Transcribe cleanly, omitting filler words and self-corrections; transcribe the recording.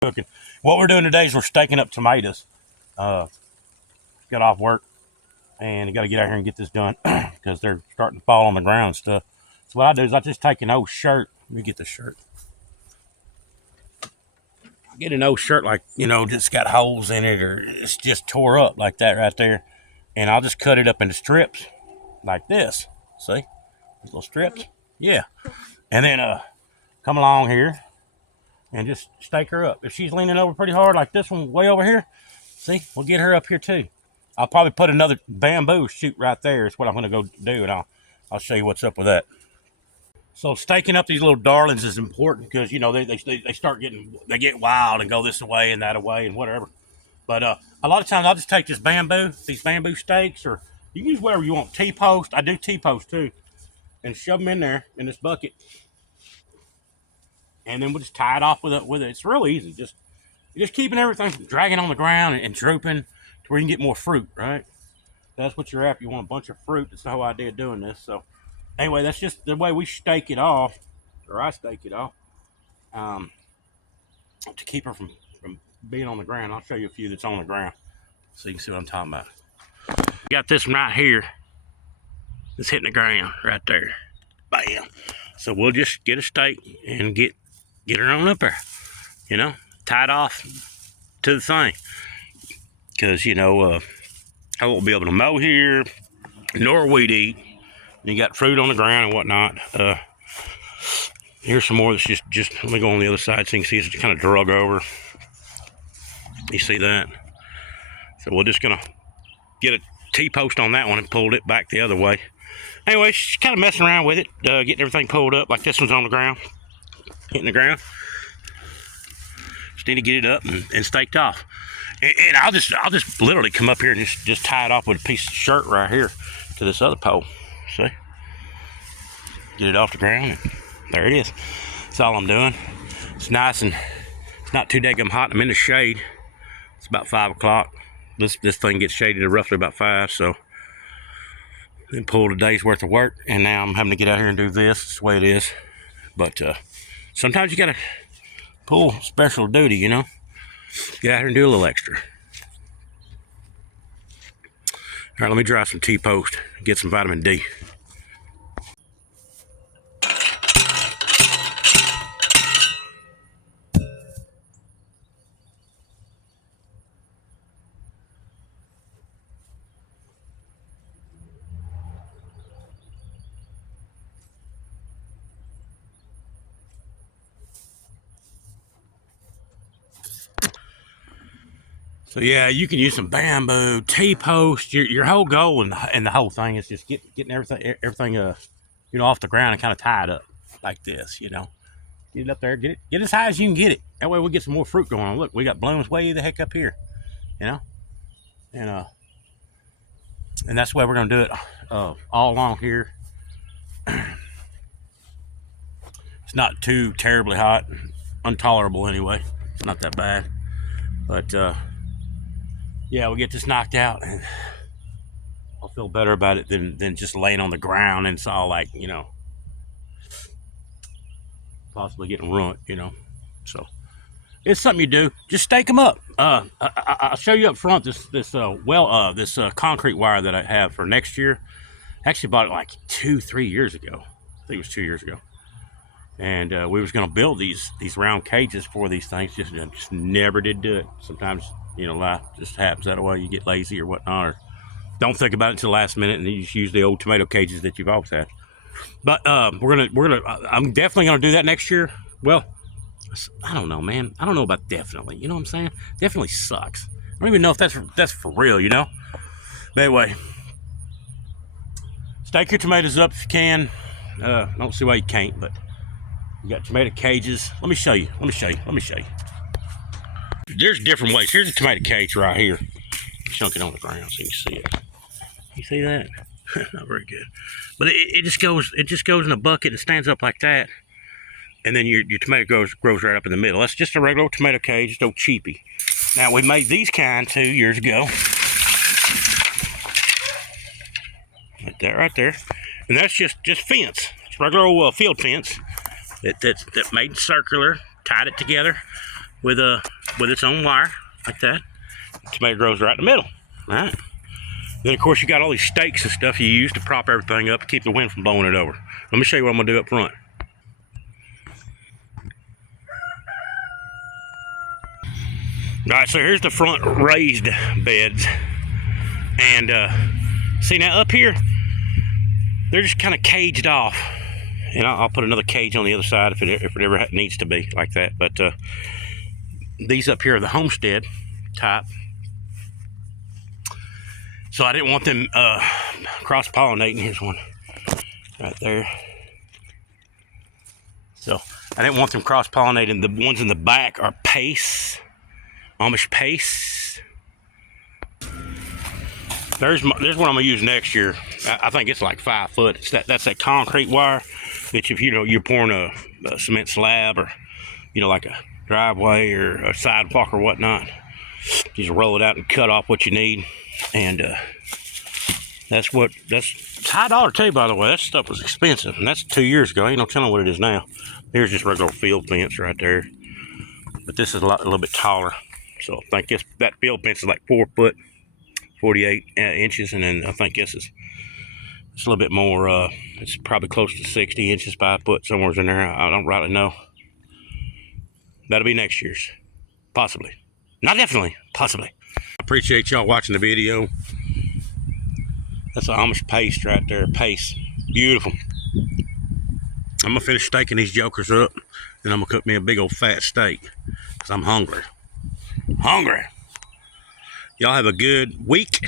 Cooking. What we're doing today is we're staking up tomatoes. Got off work and you got to get out here and get this done because they're starting to fall on the ground and stuff. So what I do is I just take an old shirt. Let me get the shirt. Get an old shirt like, just got holes in it or it's just tore up like that right there. And I'll just cut it up into strips like this. See? Little strips. Yeah. And then come along here and just stake her up. If she's leaning over pretty hard like this one way over here, see, we'll get her up here too. I'll probably put another bamboo shoot right there is what I'm going to go do, and I'll show you what's up with that. So staking up these little darlings is important because, they start they get wild and go this way and that away and whatever. But a lot of times I'll just take these bamboo stakes, or you can use whatever you want. T-post, I do T-post too, and shove them in there in this bucket. And then we'll just tie it off with it. It's really easy. Just keeping everything from dragging on the ground and drooping to where you can get more fruit, right? That's what you're after. You want a bunch of fruit. That's the whole idea of doing this. So anyway, that's just the way we stake it off, or I stake it off, to keep her from being on the ground. I'll show you a few that's on the ground so you can see what I'm talking about. Got this one right here. It's hitting the ground right there. Bam. So we'll just get a stake and get her on up there, tied off to the thing. Because, I won't be able to mow here, nor weed eat. You got fruit on the ground and whatnot. Here's some more that's just let me go on the other side so you can see it's just kind of drug over. You see that? So we're just going to get a T-post on that one and pulled it back the other way. Anyway, just kind of messing around with it, getting everything pulled up like this one's on the ground, hitting the ground. Just need to get it up and staked off. And I'll just literally come up here and just tie it off with a piece of shirt right here to this other pole. See? Get it off the ground, and there it is. That's all I'm doing. It's nice and it's not too daggum hot. I'm in the shade. It's about 5 o'clock. This thing gets shaded at roughly about 5, so then pulled a day's worth of work, and now I'm having to get out here and do this. It's the way it is. But sometimes you gotta pull special duty, Get out here and do a little extra. All right, let me dry some T-post, get some vitamin D. So yeah, you can use some bamboo, T-post. Your whole goal and the whole thing is just getting everything off the ground and kind of tie it up like this, Get it up there, get as high as you can get it. That way we'll get some more fruit going on. Look, we got blooms way the heck up here, and that's the way we're gonna do it all along here. It's not too terribly hot, intolerable anyway. It's not that bad, but yeah, we'll get this knocked out and I'll feel better about it than just laying on the ground and it's all like, possibly getting ruined, So it's something you do. Just stake them up. I'll show you up front this concrete wire that I have for next year. I actually bought it like 2-3 years ago. I think it was 2 years ago. And we was going to build these round cages for these things. Just never did do it. Sometimes life just happens that way. You get lazy or whatnot, or don't think about it until the last minute, and then you just use the old tomato cages that you've always had. But I'm definitely gonna do that next year. Well, I don't know, man. I don't know about definitely. You know what I'm saying? Definitely sucks. I don't even know if that's for real. But anyway, stake your tomatoes up if you can. I don't see why you can't, but you got tomato cages. Let me show you. There's different ways. Here's a tomato cage right here. Chunk it on the ground so you can see it. You see that? Not very good. But it just goes in a bucket and stands up like that. And then your tomato grows right up in the middle. That's just a regular tomato cage, just old cheapy. Now we made these kind 2 years ago. Like that right there. And that's just fence. It's regular old field fence that made circular, tied it together. with its own wire like that. Tomato grows right in the middle. All right. Then of course you got all these stakes and stuff you use to prop everything up to keep the wind from blowing it over. Let me show you what I'm gonna do up front. All right, so here's the front raised beds, and see now up here they're just kind of caged off, and I'll put another cage on the other side if it ever needs to be like that. But these up here are the homestead type, so I didn't want them cross-pollinating. Here's one right there. So I didn't want them cross-pollinating. The ones in the back are Pace, Amish Pace. There's what I'm gonna use next year. I think it's like 5 foot. That's that concrete wire that if you're pouring a cement slab, or like a driveway or a sidewalk or whatnot, you just roll it out and cut off what you need. And that's high dollar too, by the way. That stuff was expensive, and that's 2 years ago. Ain't no telling what it is now. Here's just regular field fence right there, but this is a little bit taller. So I think that field fence is like 4 foot, 48 inches, and then I think it's a little bit more. It's probably close to 60 inches, 5 foot, somewhere in there. I don't rightly know. That'll be next year's, possibly. Not definitely, possibly. I appreciate y'all watching the video. That's an Amish Pace right there. Pace, beautiful. I'm gonna finish staking these jokers up, and I'm gonna cook me a big old fat steak, because I'm hungry. Y'all have a good week.